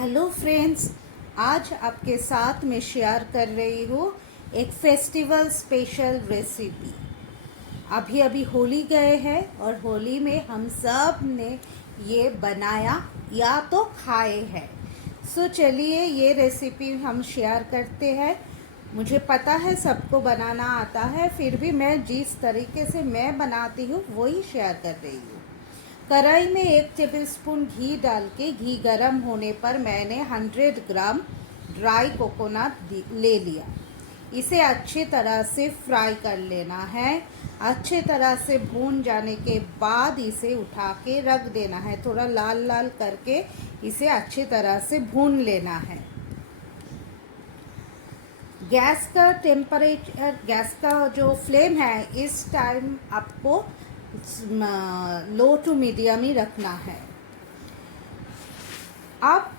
Hello friends, आज आपके साथ मैं शेयर कर रही हूँ एक फेस्टिवल स्पेशल रेसिपी। अभी अभी होली गए हैं और होली में हम सब ने ये बनाया या तो खाए हैं। सो चलिए ये रेसिपी हम शेयर करते हैं। मुझे पता है सबको बनाना आता है, फिर भी मैं जिस तरीके से मैं बनाती हूँ वही शेयर कर रही हूँ। कढ़ाई में 1 टेबलस्पून घी डाल के घी गर्म होने पर मैंने 100 ग्राम ड्राई कोकोनट ले लिया। इसे अच्छी तरह से फ्राई कर लेना है। अच्छे तरह से भून जाने के बाद इसे उठा के रख देना है। थोड़ा लाल लाल करके इसे अच्छी तरह से भून लेना है। गैस का जो फ्लेम है इस टाइम आपको लो टू मीडियम ही रखना है। अब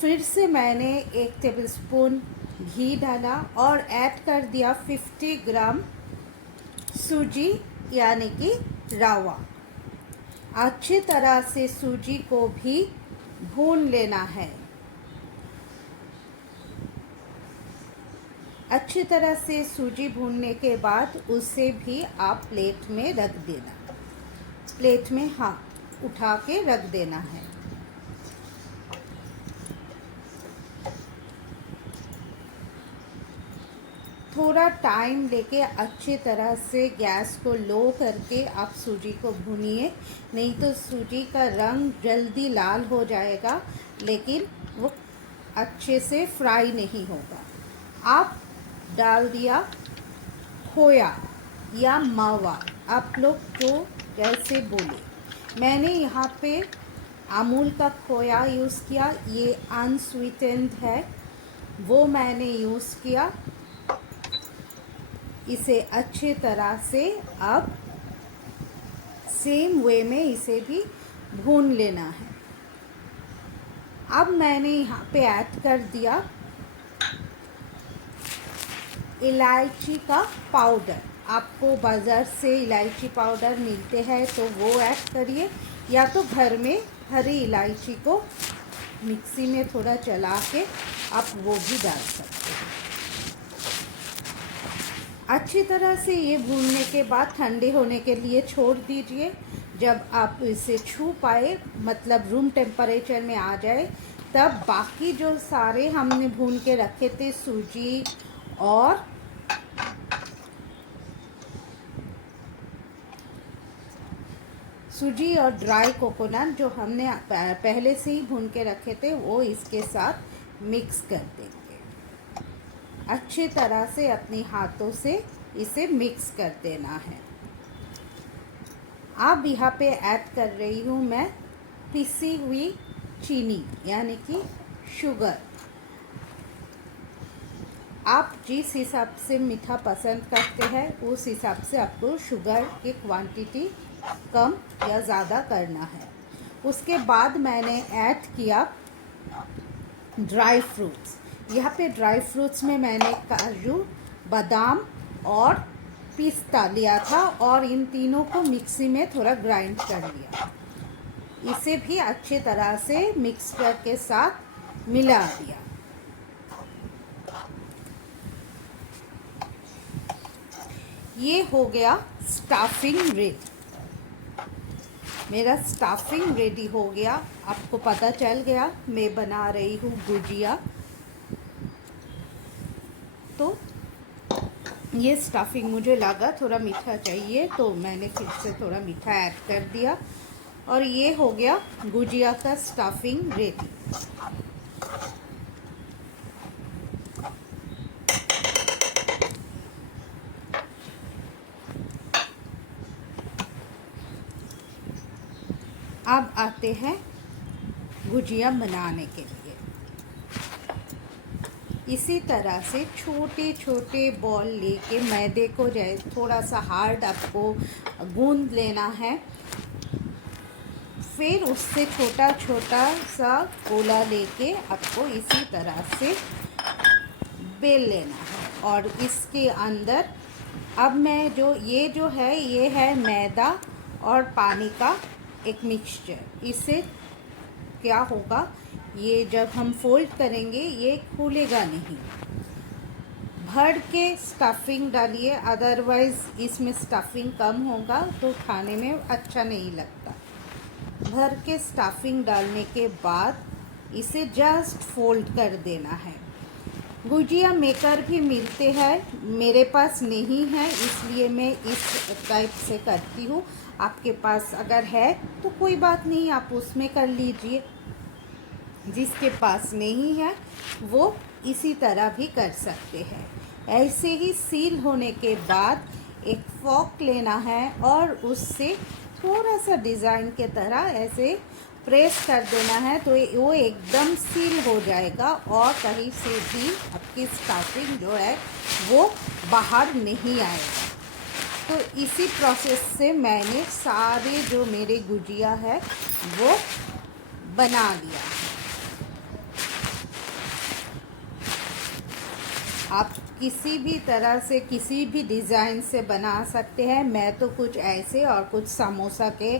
फिर से मैंने 1 टेबलस्पून घी डाला और ऐड कर दिया 50 ग्राम सूजी यानी कि रवा। अच्छी तरह से सूजी को भी भून लेना है। अच्छी तरह से सूजी भूनने के बाद उसे भी आप प्लेट में रख देना। प्लेट में उठा के रख देना है। थोड़ा टाइम लेके अच्छी तरह से गैस को लो करके आप सूजी को भूनिए, नहीं तो सूजी का रंग जल्दी लाल हो जाएगा लेकिन वो अच्छे से फ्राई नहीं होगा। आप डाल दिया खोया या मावा, आप लोग जो जैसे बोले। मैंने यहाँ पे अमूल का खोया यूज़ किया, ये अनस्वीटेंड है, वो मैंने यूज़ किया। इसे अच्छे तरह से अब सेम वे में इसे भी भून लेना है। अब मैंने यहाँ पे ऐड कर दिया इलायची का पाउडर। आपको बाज़ार से इलायची पाउडर मिलते हैं तो वो ऐड करिए, या तो घर में हरी इलायची को मिक्सी में थोड़ा चला के आप वो भी डाल सकते हैं। अच्छी तरह से ये भूनने के बाद ठंडे होने के लिए छोड़ दीजिए। जब आप इसे छू पाए, मतलब रूम टेम्परेचर में आ जाए, तब बाकी जो सारे हमने भून के रखे थे सूजी और ड्राई कोकोनट जो हमने पहले से ही भून के रखे थे वो इसके साथ मिक्स कर देंगे। अच्छी तरह से अपने हाथों से इसे मिक्स कर देना है। अब यहाँ पे ऐड कर रही हूँ मैं पिसी हुई चीनी यानी कि शुगर। आप जिस हिसाब से मीठा पसंद करते हैं उस हिसाब से आपको शुगर की क्वांटिटी कम या ज़्यादा करना है। उसके बाद मैंने ऐड किया ड्राई फ्रूट्स। यहाँ पे ड्राई फ्रूट्स में मैंने काजू, बादाम और पिस्ता लिया था और इन तीनों को मिक्सी में थोड़ा ग्राइंड कर लिया। इसे भी अच्छी तरह से मिक्सचर के साथ मिला दिया। ये हो गया स्टफिंग रेडी। मेरा स्टफिंग रेडी हो गया। आपको पता चल गया मैं बना रही हूँ गुजिया। तो ये स्टफिंग मुझे लगा थोड़ा मीठा चाहिए तो मैंने फिर से थोड़ा मीठा ऐड कर दिया और ये हो गया गुजिया का स्टफिंग रेडी। अब आते हैं गुजिया बनाने के लिए। इसी तरह से छोटे छोटे बॉल लेके मैदे को थोड़ा सा हार्ड आपको गूंद लेना है। फिर उससे छोटा छोटा सा गोला लेके आपको इसी तरह से बेल लेना है। और इसके अंदर अब मैं ये है मैदा और पानी का एक मिक्सचर। इससे क्या होगा ये जब हम फोल्ड करेंगे ये खुलेगा नहीं। भर के स्टफिंग डालिए, अदरवाइज़ इसमें स्टफिंग कम होगा तो खाने में अच्छा नहीं लगता। भर के स्टफिंग डालने के बाद इसे जस्ट फोल्ड कर देना है। गुजिया मेकर भी मिलते हैं, मेरे पास नहीं है इसलिए मैं इस टाइप से करती हूँ। आपके पास अगर है तो कोई बात नहीं, आप उसमें कर लीजिए। जिसके पास नहीं है वो इसी तरह भी कर सकते हैं। ऐसे ही सील होने के बाद एक फॉक लेना है और उससे थोड़ा सा डिज़ाइन के तरह ऐसे प्रेस कर देना है तो वो एकदम सील हो जाएगा और कहीं से भी आपकी स्टफिंग जो है वो बाहर नहीं आएगा। तो इसी प्रोसेस से मैंने सारे जो मेरे गुजिया है वो बना लिया। आप किसी भी तरह से किसी भी डिज़ाइन से बना सकते हैं। मैं तो कुछ ऐसे और कुछ समोसा के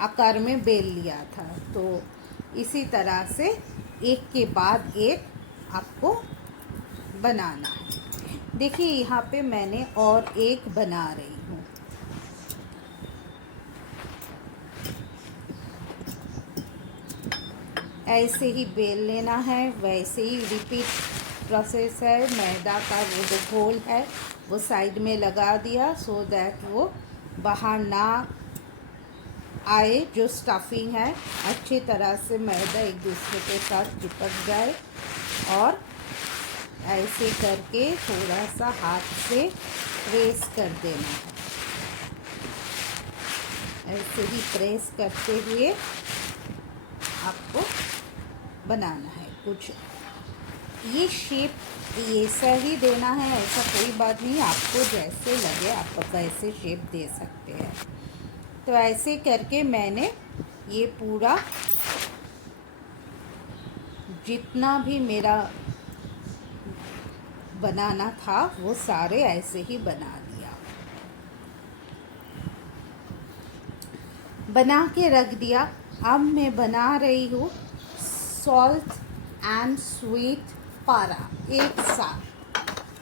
आकार में बेल लिया था। तो इसी तरह से एक के बाद एक आपको बनाना है। देखिए यहाँ पे मैंने और एक बना रही हूँ। ऐसे ही बेल लेना है, वैसे ही रिपीट प्रोसेस है। मैदा का वो जो घोल है वो साइड में लगा दिया सो दैट वो बाहर ना आए। जो स्टफिंग है अच्छी तरह से मैदा एक दूसरे के साथ चिपक जाए और ऐसे करके थोड़ा सा हाथ से प्रेस कर देना है। ऐसे ही प्रेस करते हुए आपको बनाना है। कुछ ये शेप ऐसा ही देना है, ऐसा कोई बात नहीं, आपको जैसे लगे आप वैसे शेप दे सकते हैं। तो ऐसे करके मैंने ये पूरा जितना भी मेरा बनाना था वो सारे ऐसे ही बना लिया, बना के रख दिया। अब मैं बना रही हूँ सॉल्ट एंड स्वीट पारा एक साथ।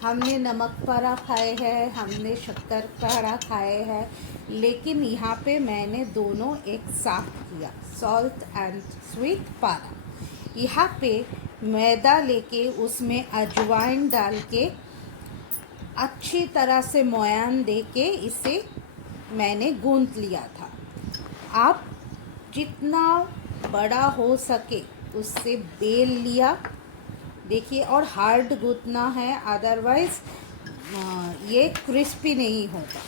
हमने नमक पारा खाए हैं, हमने शक्कर पारा खाए हैं, लेकिन यहाँ पे मैंने दोनों एक साथ किया, सॉल्ट एंड स्वीट पारा। यहाँ पे मैदा लेके उसमें अजवाइन डाल के अच्छी तरह से मोयन दे के इसे मैंने गूंथ लिया था। आप जितना बड़ा हो सके उससे बेल लिया। देखिए, और हार्ड गूंथना है, अदरवाइज़ ये क्रिस्पी नहीं होगा।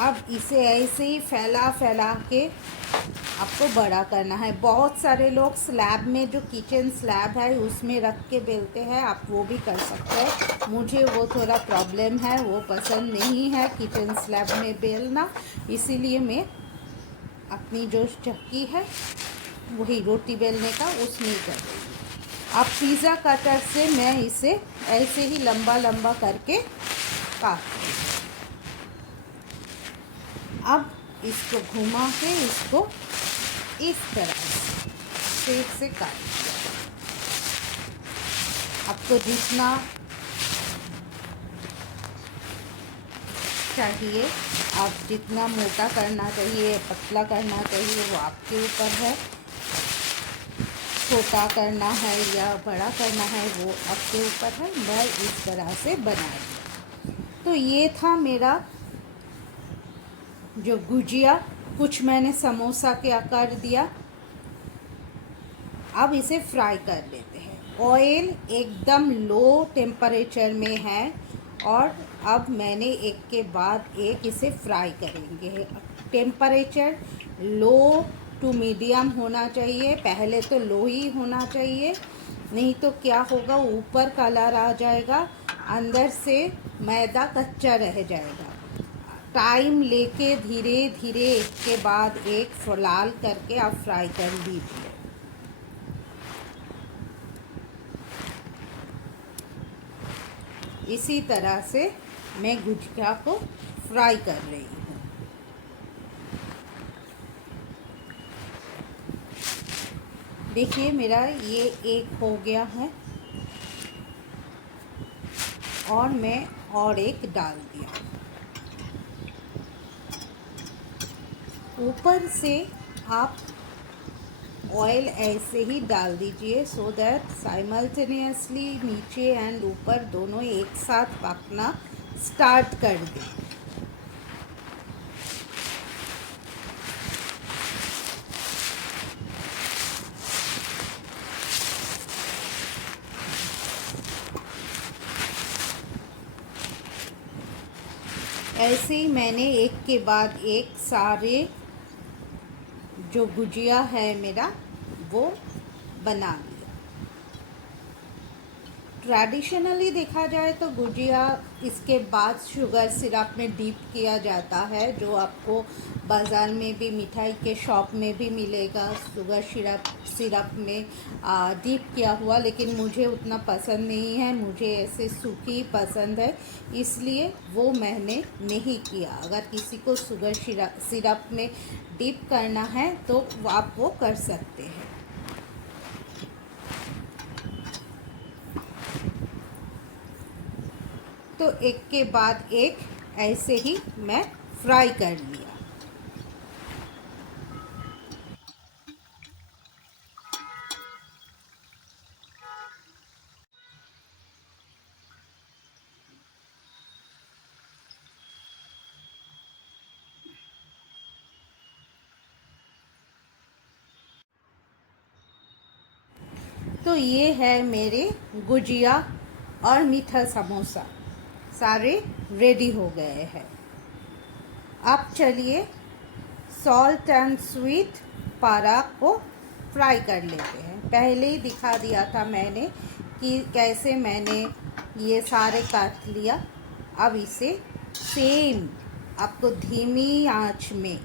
अब इसे ऐसे ही फैला फैला के आपको बड़ा करना है। बहुत सारे लोग स्लैब में, जो किचन स्लैब है उसमें रख के बेलते हैं, आप वो भी कर सकते हैं। मुझे वो थोड़ा प्रॉब्लम है, वो पसंद नहीं है किचन स्लैब में बेलना, इसीलिए मैं अपनी जो चक्की है वही रोटी बेलने का उसमें कर रही हूँ। अब पिज़्ज़ा कटर से मैं इसे ऐसे ही लंबा लंबा करके काट रही हूँ। अब इसको घुमा के इसको इस तरह से शेप से काट दिया। आपको जितना चाहिए, आप जितना मोटा करना चाहिए, पतला करना चाहिए, वो आपके ऊपर है। छोटा करना है या बड़ा करना है वो आपके ऊपर है। मैं इस तरह से बना दिया। तो ये था मेरा जो गुजिया, कुछ मैंने समोसा के आकार दिया। अब इसे फ्राई कर लेते हैं। ऑयल एकदम लो टेम्परेचर में है और अब मैंने एक के बाद एक इसे फ्राई करेंगे। टेम्परेचर लो टू मीडियम होना चाहिए, पहले तो लो ही होना चाहिए, नहीं तो क्या होगा, ऊपर कलर आ जाएगा, अंदर से मैदा कच्चा रह जाएगा। टाइम लेके धीरे धीरे एक के बाद एक लाल करके आप फ्राई कर लीजिए। इसी तरह से मैं गुजिया को फ्राई कर रही हूँ। देखिए मेरा ये एक हो गया है और मैं और एक डाल दिया। ऊपर से आप ऑयल ऐसे ही डाल दीजिए सो दैट साइमल्टेनियसली नीचे एंड ऊपर दोनों एक साथ पकना स्टार्ट कर दें। ऐसे ही मैंने एक के बाद एक सारे जो गुजिया है मेरा वो बना लिया। ट्रेडिशनली देखा जाए तो गुजिया इसके बाद शुगर सिरप में डीप किया जाता है, जो आपको बाज़ार में भी मिठाई के शॉप में भी मिलेगा शुगर सिरप में डीप किया हुआ, लेकिन मुझे उतना पसंद नहीं है, मुझे ऐसे सूखी पसंद है, इसलिए वो मैंने नहीं किया। अगर किसी को शुगर सिरप में डीप करना है तो आप वो कर सकते हैं। तो एक के बाद एक ऐसे ही मैं फ्राई कर लिया। तो ये है मेरे गुजिया और मीठा समोसा सारे रेडी हो गए हैं। अब चलिए सॉल्ट एंड स्वीट पारा को फ्राई कर लेते हैं। पहले ही दिखा दिया था मैंने कि कैसे मैंने ये सारे काट लिया। अब इसे सेम आपको धीमी आंच में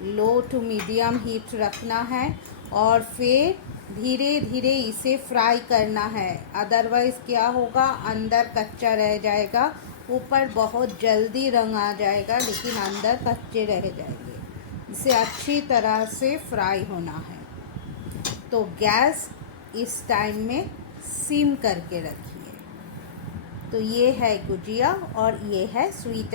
लो टू मीडियम हीट रखना है और फिर धीरे धीरे इसे फ्राई करना है, अदरवाइज़ क्या होगा, अंदर कच्चा रह जाएगा, ऊपर बहुत जल्दी रंग आ जाएगा लेकिन अंदर कच्चे रह जाएंगे। इसे अच्छी तरह से फ्राई होना है। तो गैस इस टाइम में सिम करके रखिए। तो ये है गुजिया और ये है स्वीट